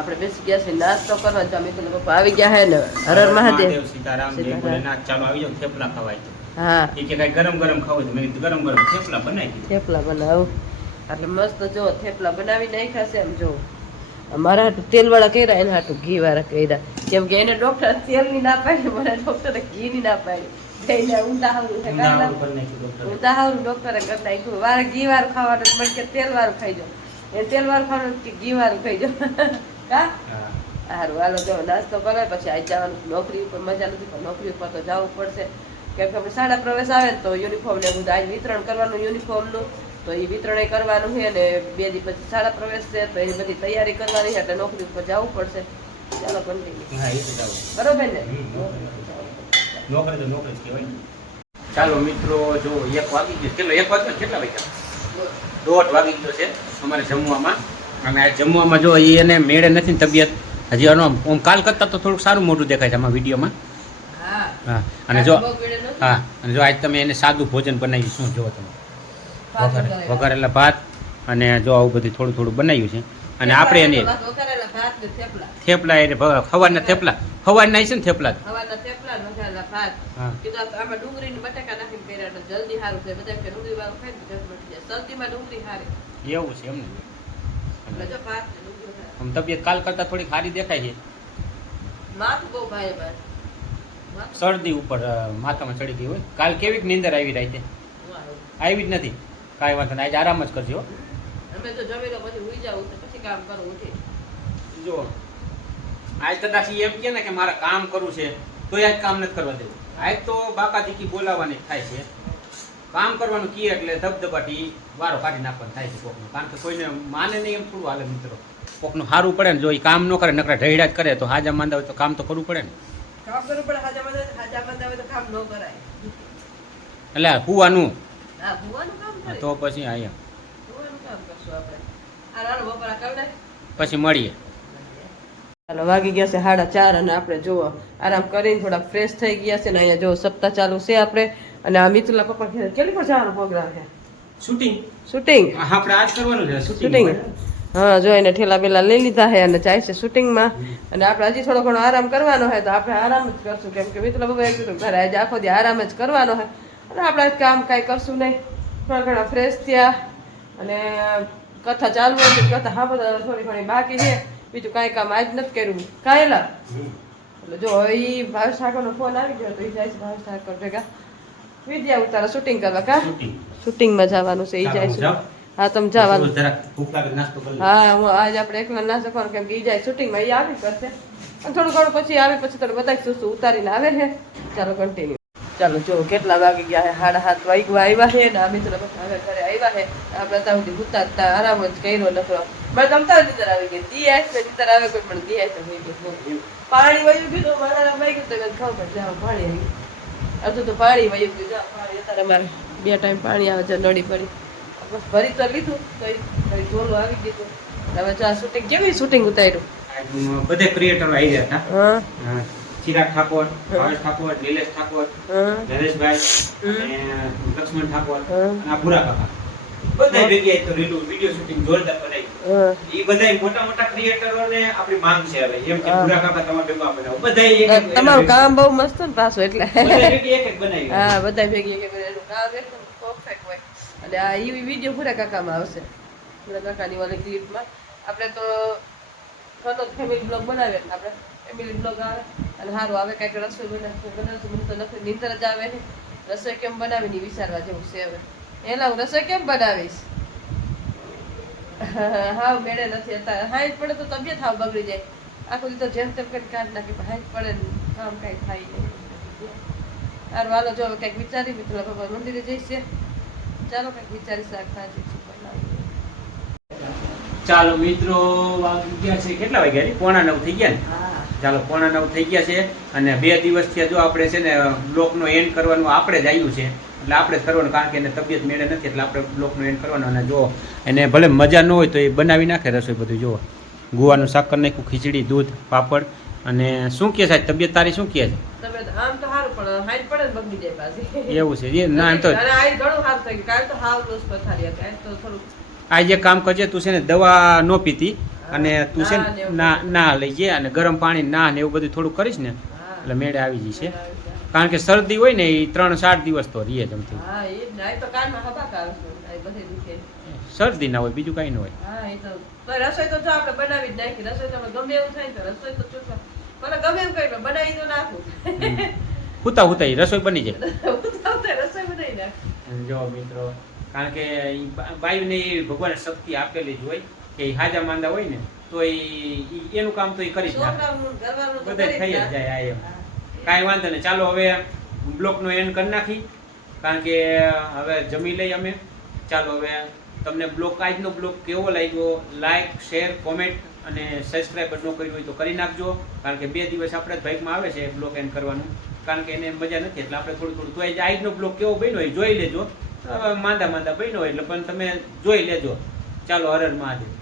આપણે બેસી ગયા છે નાસ્તો કરવા. તો અમે તો લોકો આવી ગયા હે ને. હર હર મહાદેવ. સીતારામ જય ભોલેનાથ. ચાલો આવી જાવ, થેપલા ખવાય. હા એ કે કઈ ગરમ ગરમ ખાવ તો મેં કીધું ગરમ ગરમ થેપલા બનાવી. થેપલા બનાવું એટલે મસ્ત જો થેપલા બનાવી નાખ્યા છે. એમ જો મારા હાટું તેલવાળા કર્યા, એના હાટું ઘી વાળા કર્યા. કેમ કે એને ડોક્ટર તેલની ના પાડી, મને ડોક્ટરે ઘીની ના પાડી. ઊંધા હારું ડોક્ટરે કરી નાખ્યું. વારે ઘી વાળું ખાવાનું મને કે તેલ વાળું ખાઈ જાવ. એ તેલ વાળું ખાવાનું કે ઘી વાળું ખાઈ જાવ. કા સારું હાલો જો નાસ્તો કરે પછી આજ જવાનું નોકરી ઉપર. મજા નથી પણ નોકરી ઉપર તો જવું પડશે. કેમ કે શાળા પ્રવેશ આવે ને તો યુનિફોર્મ ને બધું આજ વિતરણ કરવાનું યુનિફોર્મનું. તો એ વિતરણ કરવાનું છે ને 2 દી પછી શાળા પ્રવેશ છે તો એ બધી તૈયારી કરવાની છે એટલે નોકરી ઉપર જવું પડશે. ચાલો કન્ટિન્યુ. બરોબર ને? નોકરી તો નોકરી જ કહેવાય. ચાલો મિત્રો જો 1 વાગી ગયો. કેટલો 1 વાગ્યો? કેટલા વાગ્યા? 1:30 વાગી ગયો છે અમારે જમવામાં. અને આ જમવામાં જો એને મેળે નથી ને તબિયત હજી આમ કાલ કરતાં તો થોડુંક સારું મોટું દેખાય છે આમાં વિડીયોમાં. હા અને જો હા અને જો આજ તમે એને સાદું ભોજન બનાવ્યું. શું જોવો તમે? વઘારેલા ભાત અને જો આવું બધું થોડું થોડું બનાવ્યું છે. અને આપણે એને થેપલા એને સવારના થેપલા સવારના છે ને થેપલા એવું છે એમ ને. આમ તબિયત કાલ કરતા થોડી સારી દેખાય છે. શરદી ઉપર માથામાં ચડી ગઈ હોય. કાલ કેવીક નીંદર આવી રહી છે? આવી જ નથી. કાંઈ વાંધો નહીં, આજે આરામ જ કરજો. અમે તો જમી લો પછી ઉઈ જાવ તો પછી કામ કરું ઉઠી. જો આજ કદાચ એમ કે ને કે મારે કામ કરવું છે તો આજ કામ નથી કરવા દેવું. આજ તો બાકાદીકી બોલાવવાની થાય છે. કામ કરવાનું કીએ એટલે ધબધબાટી વારો કાઢી નાખવાનું થાય છે કોકનું. કારણ કે કોઈને માને નહીં એમ થોડું હાલે મિત્રો. કોકનું સારું પડે ને. જો એ કામ ન કરે નકરા ઢૈડા જ કરે તો હાજા માંદા હોય તો કામ તો કરવું પડે ને. કામ કરવું પડે. હાજા માંદા હોય તો કામ ન કરાય. એટલે હુવાનું હા ભુવાનું કામ કરે તો પછી અહીંયા ભુવાનું કામ કરશું આપણે. આ રાણો બપોરા કરી નાખ પછી મળીએ. ચાલો વાગી ગયા છે 4:30 અને આપણે જુઓ આરામ કરીને થોડા ફ્રેશ થઈ ગયા છે ને અહીંયા જો સપ્તાહ ચાલુ છે આપણે. અને આ મિતુલા પપ્પા કેટલી પર જવાનો પ્રોગ્રામ છે? શૂટિંગ આપણે આજ કરવાનું છે શૂટિંગ. હા જો એને ઠેલા બેલા લઈ લીધા છે અને જાય છે શૂટિંગમાં. અને આપણે હજી થોડો ઘણો આરામ કરવાનો હોય તો આપણે આરામ જ કરશું. કેમ કે મિતુલા પપ્પા કીધું ઘરે આજે આખો દી આરામ જ કરવાનો હોય. અને આપણે કામ કાંઈ કરશું નહીં. થોડા ઘણા ફ્રેશ થયા અને કથા ચાલુ હતી. કથા હા બધા થોડી ઘણી બાકી છે. બીજું કાંઈ કામ આજ નથી કર્યું. કાંઈલા એટલે જો એ ભાવેશ ઠાકોરનો ફોન આવી ગયો તો એ જાય છે ભાવેશ ઠાકોર ભેગા વિદ્યા ઉતારા શૂટિંગ કરવા. કા શૂટિંગમાં જવાનું છે. એ જાય છે. હા તમે જવાનું. હા હું આજે આપણે એકલા ના શકવાનું કેમ કે એ જાય શૂટિંગમાં. એ આવી કરશે અને થોડું ઘણું પછી આવે પછી તમે બધા શું ઉતારીને આવે છે. ચાલો કન્ટિન્યુ. ચાલો જો કેટલા વાગી ગયા છે? 7:30 વાગ્યા આવ્યા છે ને આ મિત્રો હવે ઘરે આવ્યા છે. આપણે ત્યાં સુધી ઉતારતા આરામ જ કર્યો નતો. મને તમતા નીંદર આવી ગઈ. દી આવીને નીંદર આવે કોઈ પણ દી આવી પાણી વયું ગયું. મારા વાઈ ગયું તો ખબર જાવ પાણી આવી ગયું. તો પાણી વયું ગયું. જાવ પાણી અત્યારે મારે 2 ટાઈમ પાણી આવે છે. નડી પડી ભરી તો લીધું તો ઢોલું આવી ગયું. હવે ચા શૂટિંગ કેવી શૂટિંગ ઉતાર્યું? બધે ક્રિએટરો આવી ગયા હતા. હા ચિરાગ ઠાકોર, ભાવેશ ઠાકોર, નિલેશ ઠાકોર, નરેશભાઈ અને લક્ષ્મણ ઠાકોર અને આ ભૂરા કાકા બધા ભેગી તો વિડિયો શૂટિંગ જોરદાર બનાવી. એ બધા મોટા મોટા ક્રિએટરોને આપણી માંગ છે હવે. એમ કે ભૂરા કાકા તમારે ભેગા બનાવો. બધા એક તમારું કામ બહુ મસ્ત ને પાછું એટલે બધા ભેગી એક બનાવી. હા બધા ભેગી એક એનું કામ એકદમ પરફેક્ટ હોય. અને આ ઈ વિડિયો ભૂરા કાકામાં આવશે. ભૂરા કાકાની વાળી ક્લિપમાં આપણે તો ફોટો ફેમિલી બ્લોગ બનાવીએ એટલે આપણે ફેમિલી બ્લોગ આવે અને સારું આવે. કાંઈક રસોઈ બનાવશું મને તો નથી નીંદર જ આવે છે. રસોઈ કેમ બનાવીને વિચારવા જેવું છે હવે. એલા હું રસોઈ કેમ બનાવીશ? હાવ મેળે નથી અત્યારે. હાઈટ પડે તો તબિયત હાવ બગડી જાય. આખું દી તો જેમ તેમ કરી કાઢ નાખી પણ હાઈટ પડે ને કામ કાંઈ થાય નહીં. સારું હાલો જો હવે કંઈક વિચારી મિત્ર બાબા મંદિરે જઈશે. ચાલો કંઈક વિચારી શાકભાજી બનાવી. ચાલો મિત્રો વાગી ગયા છે કેટલા વાગ્યા? 8:45 થઈ ગયા ને. ચાલો 8:45 થઈ ગયા છે. અને 2 દિવસથી જો આપણે છે ને બ્લોગનો એન્ડ કરવાનું આપણે જ આવ્યું છે. એટલે આપણે જ કરવાનું કારણ કે એને તબિયત મેળે નથી એટલે આપણે બ્લોગનો એન્ડ કરવાનો. અને જો એને ભલે મજા ન હોય તો એ બનાવી નાખે રસોઈ બધું. જુઓ ગુવાનું શાક કરી નાખ્યું, ખીચડી, દૂધ, પાપડ. અને શું કહે છે તબિયત તારી? શું કહે છે? તબિયત આમ તો સારું પણ હાઈટ પડે ને બગડી જાય પાછી. એવું છે ના એમ તો હાઈટ ઘણું સારું થઈ ગયું. કાલ તો હાવ લોસ પથારી હતી. આજ તો થોડું આ જે કામ કરજે તું છે ને દવા ન પીતી અને તું છે ના ને ને એવું ના બધું. ના લઈ જાય અને ગરમ પાણી ના ને એવું બધું થોડું કરીશ ને હા. એટલે મેળે આવી જશે કારણ કે શરદી હોય ને એ 3-4 દિવસ તો રહીએ જમતી હા એ જ ને આ તો કાનમાં હબાક આવે છે આ બધે દુખે શરદી ના હોય બીજું કાંઈ ન હોય હા એ તો રસોઈ તો જો આપણે બનાવી જ નાખી રસોઈ તો ગમે એવું થાય ને તો રસોઈ તો ચૂકવા મને ગમે એમ કઈ બનાવી તો નાખું હુતા હુતા ઈ રસોઈ બની જાય રસોઈ બનાવી નાખું જો મિત્રો કારણ કે ઈ બાયુને એ ભગવાને શક્તિ આપેલી જ હોય કે ઈ હાજા માંદા હોય ને તો ઈ એનું કામ તો ઈ કરી જ નાખે છોકરાનું ઘરવાનું તો બધે કરી થઈ જ જ જાય આ એમ હા. કાંઈ વાંધો નહીં ચાલો હવે બ્લોગનો એન્ડ કરી નાખી કારણ કે હવે જમી લઈ અમે ચાલો હવે તમને આજનો બ્લોગ કેવો લાગ્યો લાઈક શેર કોમેન્ટ અને સબસ્ક્રાઈબર ન કર્યું હોય તો કરી નાખજો કારણ કે 2 દિવસ આપણે જ બાઇકમાં આવે છે બ્લોગ એન્ડ કરવાનું કારણ કે એને મજા નથી એટલે આપણે થોડું તો આજનો બ્લોગ કેવો બન્યો હોય જોઈ લેજો માંદા બન્યો હોય એટલે પણ તમે જોઈ લેજો ચાલો હર હર મહાદેવ